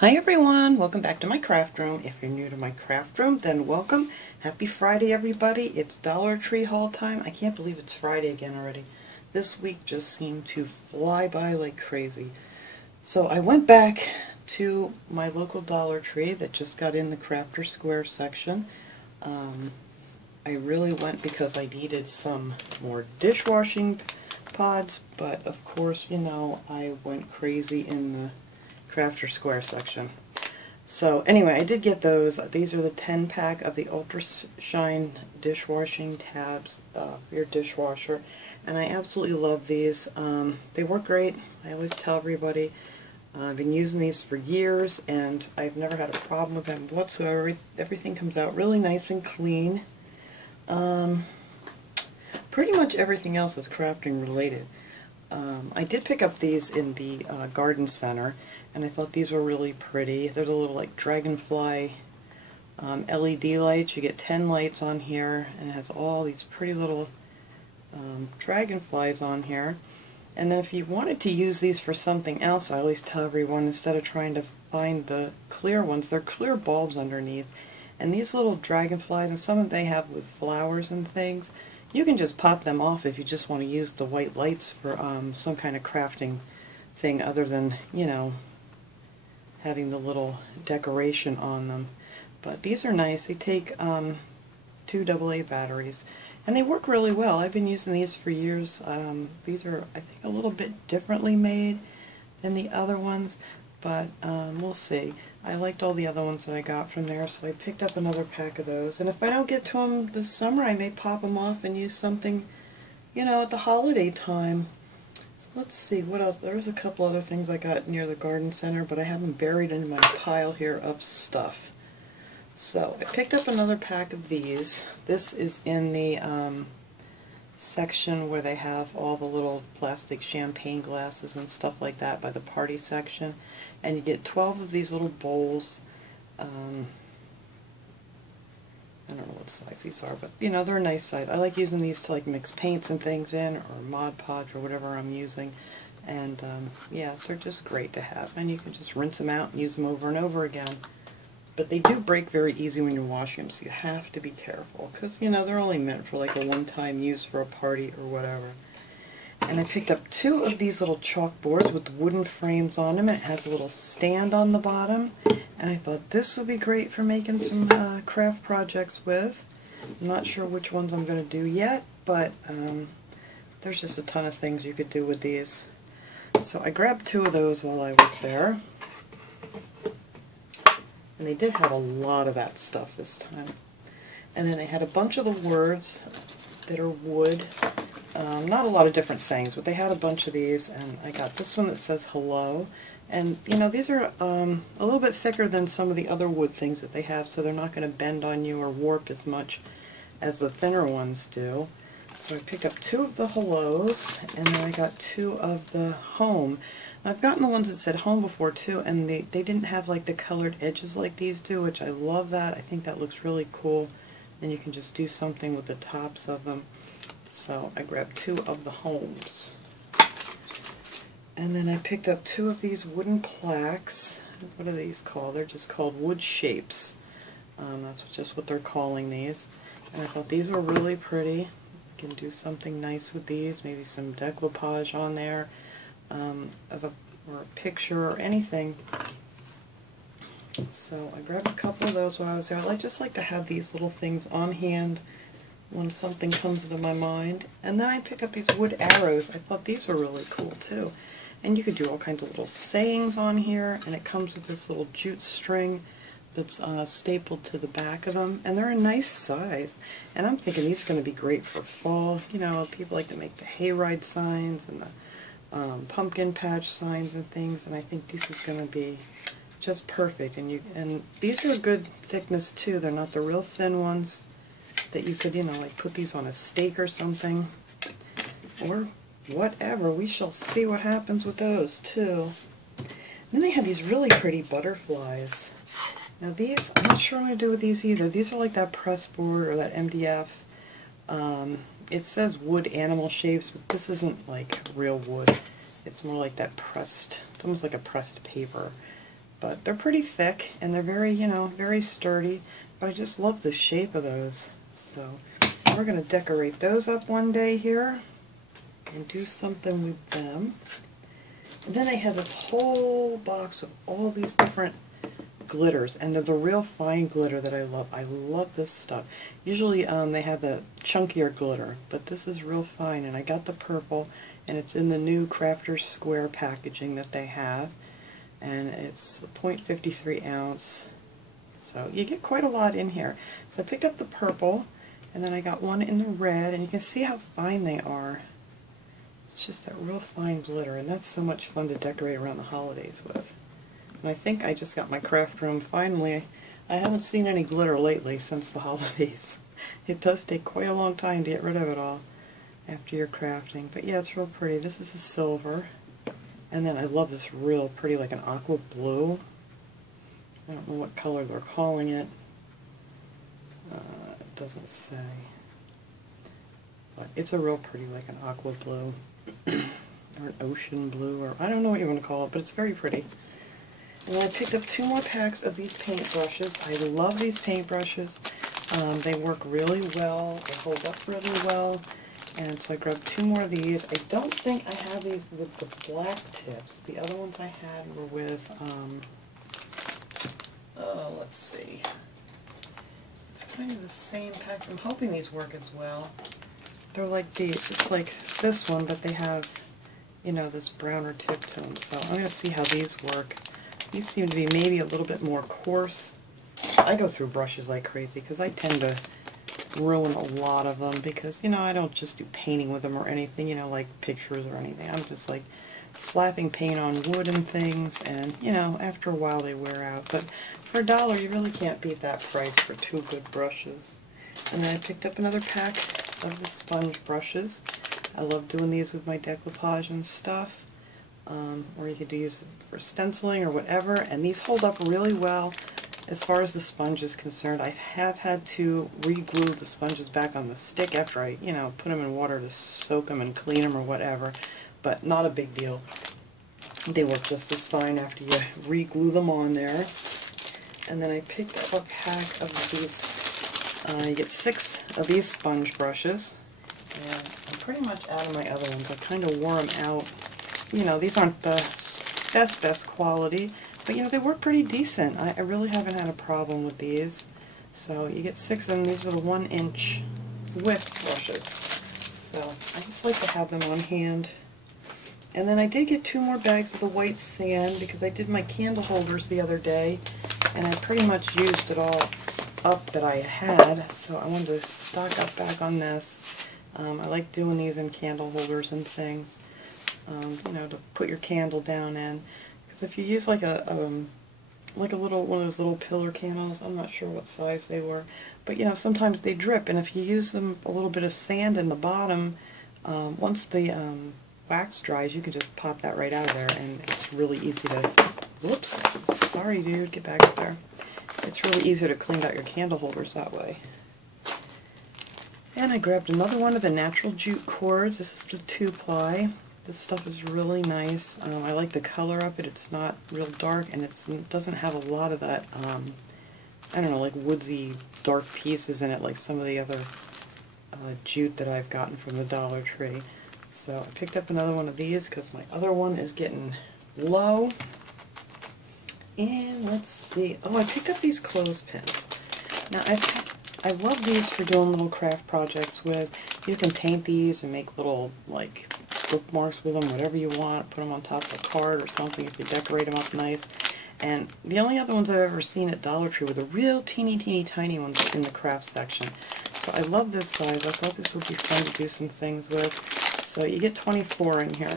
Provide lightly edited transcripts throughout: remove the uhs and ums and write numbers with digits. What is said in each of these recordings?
Hi everyone, welcome back to my craft room. If you're new to my craft room, then welcome. Happy Friday everybody. It's Dollar Tree haul time. I can't believe it's Friday again already. This week just seemed to fly by like crazy. So I went back to my local Dollar Tree that just got in the Crafter Square section. I really went because I needed some more dishwashing pods, but of course, you know, I went crazy in the Crafter Square section. So anyway, I did get those. These are the 10-pack of the Ultra Shine dishwashing tabs for your dishwasher, and I absolutely love these. They work great. I always tell everybody I've been using these for years, and I've never had a problem with them whatsoever. Everything comes out really nice and clean. Pretty much everything else is crafting related. I did pick up these in the garden center, and I thought these were really pretty. They're the little like Dragonfly LED lights. You get 10 lights on here, and it has all these pretty little dragonflies on here. And then if you wanted to use these for something else, I always tell everyone, instead of trying to find the clear ones, they're clear bulbs underneath. And these little dragonflies, and some of them they have with flowers and things, you can just pop them off if you just want to use the white lights for some kind of crafting thing other than, you know, having the little decoration on them. But these are nice. They take 2 AA batteries, and they work really well. I've been using these for years. These are, I think, a little bit differently made than the other ones, but we'll see. I liked all the other ones that I got from there, so I picked up another pack of those. And if I don't get to them this summer, I may pop them off and use something, you know, at the holiday time. So let's see, what else? There was a couple other things I got near the garden center, but I have them buried in my pile here of stuff. So I picked up another pack of these. This is in the section where they have all the little plastic champagne glasses and stuff like that by the party section. And you get 12 of these little bowls. I don't know what size these are, but you know, they're a nice size. I like using these to like mix paints and things in, or Mod Podge, or whatever I'm using. And yeah, they're just great to have. And you can just rinse them out and use them over and over again. But they do break very easy when you're washing them, so you have to be careful. Because, you know, they're only meant for like a one-time use for a party or whatever. And I picked up 2 of these little chalkboards with wooden frames on them. It has a little stand on the bottom, and I thought this would be great for making some craft projects with. I'm not sure which ones I'm going to do yet, but there's just a ton of things you could do with these. So I grabbed 2 of those while I was there. And they did have a lot of that stuff this time. And then they had a bunch of the words that are wood. Not a lot of different sayings, but they had a bunch of these, and I got this one that says hello. And, you know, these are a little bit thicker than some of the other wood things that they have, so they're not going to bend on you or warp as much as the thinner ones do. So I picked up 2 of the hellos, and then I got 2 of the home. I've gotten the ones that said home before too, and they didn't have like the colored edges like these do, which I love that. I think that looks really cool. Then you can just do something with the tops of them. So I grabbed 2 of the homes. And then I picked up 2 of these wooden plaques. What are these called? They're just called wood shapes. That's just what they're calling these. And I thought these were really pretty. You can do something nice with these, maybe some decoupage on there, or a picture or anything. So I grabbed a couple of those while I was there. I just like to have these little things on hand when something comes into my mind. And then I pick up these wood arrows. I thought these were really cool too. And you could do all kinds of little sayings on here, and it comes with this little jute string that's stapled to the back of them, and they're a nice size. And I'm thinking these are going to be great for fall. You know, people like to make the hayride signs and the pumpkin patch signs and things, and I think this is going to be just perfect. And these are a good thickness too. They're not the real thin ones that you could, you know, like put these on a stake or something, or whatever. We shall see what happens with those too. Then they had these really pretty butterflies. Now these, I'm not sure what I'm going to do with these either. These are like that press board or that MDF. It says wood animal shapes, but this isn't like real wood. It's more like that pressed, it's almost like a pressed paper. But they're pretty thick, and they're very, you know, very sturdy, but I just love the shape of those. So we're going to decorate those up one day here and do something with them. And then I have this whole box of all these different glitters, and they're the real fine glitter that I love. I love this stuff. Usually they have the chunkier glitter, but this is real fine, and I got the purple, and it's in the new Crafter's Square packaging that they have, and it's 0.53 ounce, so you get quite a lot in here. So I picked up the purple, and then I got one in the red, and you can see how fine they are. It's just that real fine glitter, and that's so much fun to decorate around the holidays with. And I think I just got my craft room finally. I haven't seen any glitter lately since the holidays. It does take quite a long time to get rid of it all after you're crafting. But yeah, it's real pretty. This is a silver. And then I love this real pretty, like an aqua blue. I don't know what color they're calling it. It doesn't say. But it's a real pretty, like an aqua blue. Or an ocean blue, or I don't know what you want to call it, but it's very pretty. And I picked up 2 more packs of these paintbrushes. I love these paintbrushes. They work really well. They hold up really well. And so I grabbed 2 more of these. I don't think I have these with the black tips. The other ones I had were with, let's see. It's kind of the same pack. I'm hoping these work as well. They're like these, just like this one, but they have, you know, this browner tip to them. So I'm going to see how these work. These seem to be maybe a little bit more coarse. I go through brushes like crazy because I tend to ruin a lot of them because, you know, I don't just do painting with them or anything, you know, like pictures or anything. I'm just like slapping paint on wood and things, and, you know, after a while they wear out. But for $1, you really can't beat that price for 2 good brushes. And then I picked up another pack of the sponge brushes. I love doing these with my decoupage and stuff. Or you could use it for stenciling or whatever, and these hold up really well as far as the sponge is concerned. I have had to re-glue the sponges back on the stick after I, you know, put them in water to soak them and clean them or whatever, but not a big deal. They work just as fine after you re-glue them on there. And then I picked up a pack of these, you get 6 of these sponge brushes, and I'm pretty much out of my other ones. I kind of wore them out. You know, these aren't the best quality, but you know, they work pretty decent. I really haven't had a problem with these. So you get 6 of them. These are the 1-inch width brushes. So I just like to have them on hand. And then I did get 2 more bags of the white sand because I did my candle holders the other day, and I pretty much used it all up that I had, so I wanted to stock up back on this. I like doing these in candle holders and things. You know, to put your candle down in, because if you use like a little one of those little pillar candles, I'm not sure what size they were, but you know, sometimes they drip, and if you use them a little bit of sand in the bottom, once the wax dries, you can just pop that right out of there, and it's really easy to, whoops, sorry dude, get back up there. It's really easy to clean out your candle holders that way. And I grabbed another one of the natural jute cords. This is the 2-ply. This stuff is really nice. I like the color of it. It's not real dark, and it doesn't have a lot of that, I don't know, like woodsy dark pieces in it like some of the other jute that I've gotten from the Dollar Tree. So I picked up another one of these because my other one is getting low. And let's see. Oh, I picked up these clothespins. Now I love these for doing little craft projects with. You can paint these and make little, like, bookmarks with them, whatever you want. Put them on top of a card or something if you decorate them up nice. And the only other ones I've ever seen at Dollar Tree were the real teeny tiny ones in the craft section. So I love this size. I thought this would be fun to do some things with. So you get 24 in here.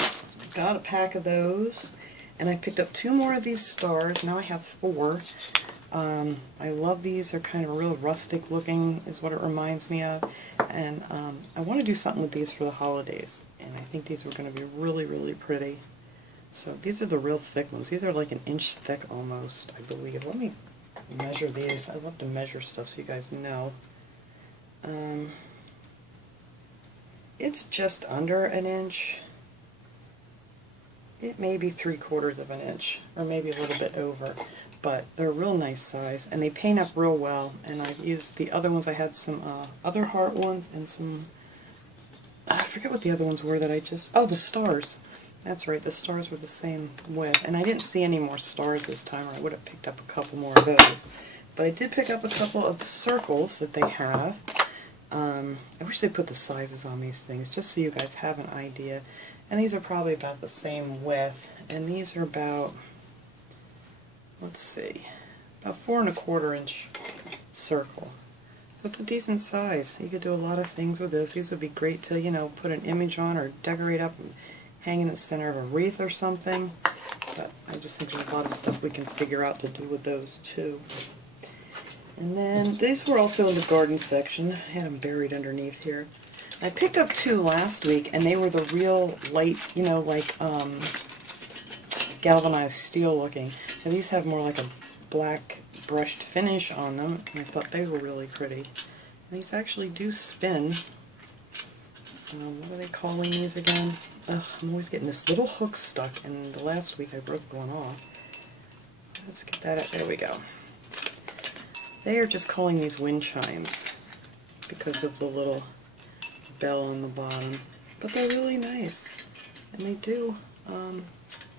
I got a pack of those. And I picked up 2 more of these stars. Now I have 4. I love these. They're kind of real rustic looking is what it reminds me of. And I want to do something with these for the holidays. And I think these are going to be really pretty. So these are the real thick ones. These are like 1 inch thick almost, I believe. Let me measure these. I love to measure stuff so you guys know. It's just under 1 inch. it may be 3/4 of an inch, or maybe a little bit over, but they're a real nice size, and they paint up real well. And I've used the other ones. I had some other heart ones, and some, I forget what the other ones were that I just, oh, the stars. That's right, the stars were the same width, and I didn't see any more stars this time, or I would have picked up a couple more of those. But I did pick up a couple of the circles that they have. I wish they put the sizes on these things, just so you guys have an idea. And these are probably about the same width, and these are about, let's see, about 4 1/4 inch circle. So it's a decent size. You could do a lot of things with this. These would be great to, you know, put an image on or decorate up and hang in the center of a wreath or something. But I just think there's a lot of stuff we can figure out to do with those too. And then these were also in the garden section. I had them buried underneath here. I picked up 2 last week, and they were the real light, you know, like galvanized steel looking. And these have more like a black brushed finish on them, and I thought they were really pretty. And these actually do spin. What are they calling these again? Ugh, I'm always getting this little hook stuck, and the last week I broke one off. Let's get that out. There we go. They are just calling these wind chimes because of the little bell on the bottom, but they're really nice, and they do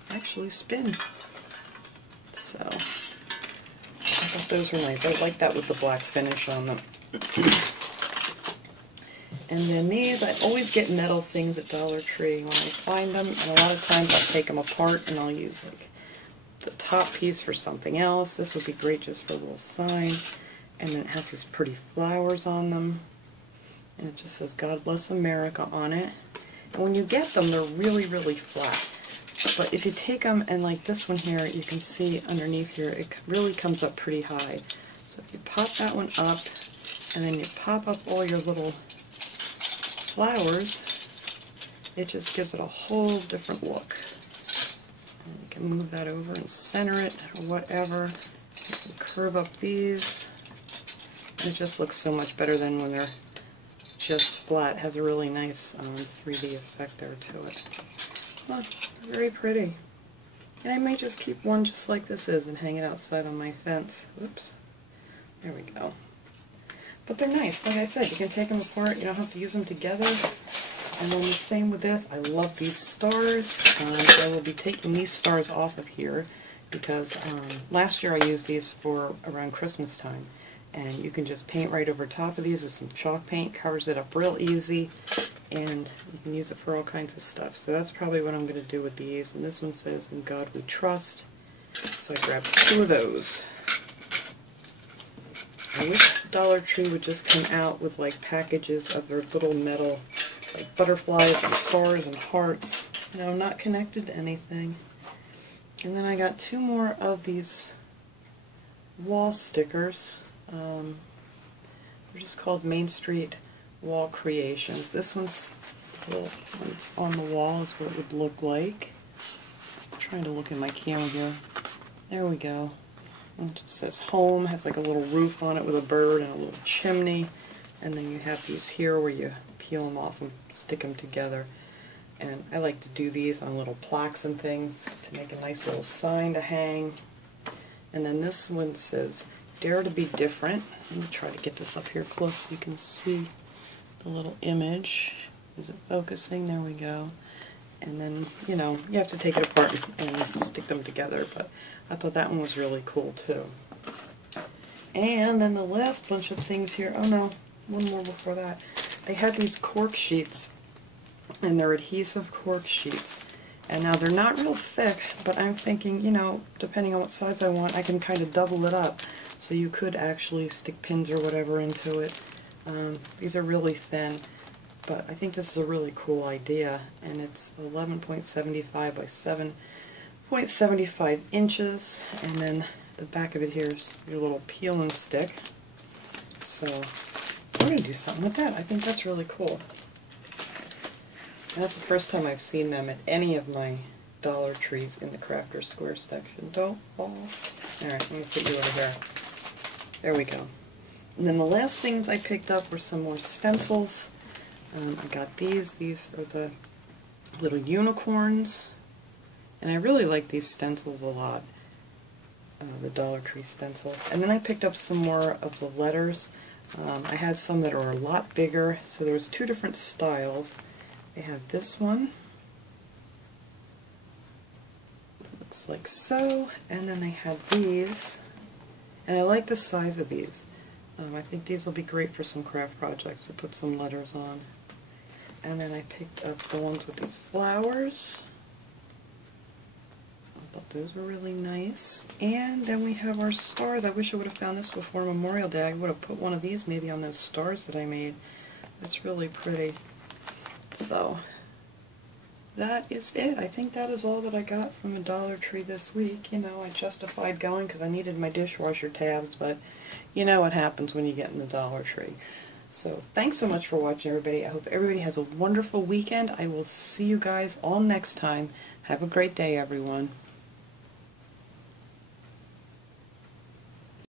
actually spin. So I thought those were nice. I like that with the black finish on them. And then these, I always get metal things at Dollar Tree when I find them, and a lot of times I'll take them apart and I'll use like the top piece for something else. This would be great just for a little sign. And then it has these pretty flowers on them, and it just says God Bless America on it. And when you get them, they're really, really flat. But if you take them, and like this one here, you can see underneath here, it really comes up pretty high. So if you pop that one up, and then you pop up all your little flowers, it just gives it a whole different look. And you can move that over and center it, or whatever. You can curve up these. It just looks so much better than when they're just flat. It has a really nice 3D effect there to it. Look, very pretty. And I may just keep one just like this is and hang it outside on my fence. Oops. There we go. But they're nice. Like I said, you can take them apart. You don't have to use them together. And then the same with this. I love these stars. I will be taking these stars off of here because last year I used these for around Christmas time. And you can just paint right over top of these with some chalk paint, covers it up real easy, and you can use it for all kinds of stuff. So that's probably what I'm going to do with these. And this one says, "In God We Trust." So I grabbed 2 of those. I wish Dollar Tree would just come out with like packages of their little metal, like butterflies and stars and hearts, you know, not connected to anything. And then I got 2 more of these wall stickers. They're just called Main Street Wall Creations. This one's when it's on the wall is what it would look like. I'm trying to look in my camera here. There we go. And it just says home, has like a little roof on it with a bird and a little chimney. And then you have these here where you peel them off and stick them together. And I like to do these on little plaques and things to make a nice little sign to hang. And then this one says, "Dare to be different." Let me try to get this up here close so you can see the little image. Is it focusing? There we go. And then, you know, you have to take it apart and stick them together, but I thought that one was really cool too. And then the last bunch of things here, oh no, one more before that. They had these cork sheets, and they're adhesive cork sheets. And now they're not real thick, but I'm thinking, you know, depending on what size I want, I can kind of double it up. So you could actually stick pins or whatever into it. These are really thin, but I think this is a really cool idea. And it's 11.75 by 7.75 inches. And then the back of it here is your little peel and stick. So I'm going to do something with that. I think that's really cool. And that's the first time I've seen them at any of my Dollar Trees in the Crafter Square section. Don't fall. Alright, let me put you over here. There we go. And then the last things I picked up were some more stencils. I got these. These are the little unicorns. And I really like these stencils a lot, the Dollar Tree stencils. And then I picked up some more of the letters. I had some that are a lot bigger, so there was two different styles. They have this one, looks like so, and then they had these, and I like the size of these. I think these will be great for some craft projects to put some letters on. And then I picked up the ones with these flowers. I thought those were really nice. And then we have our stars. I wish I would have found this before Memorial Day. I would have put one of these maybe on those stars that I made. That's really pretty. So, that is it. I think that is all that I got from the Dollar Tree this week. You know, I justified going because I needed my dishwasher tabs, but you know what happens when you get in the Dollar Tree. So, thanks so much for watching, everybody. I hope everybody has a wonderful weekend. I will see you guys all next time. Have a great day, everyone.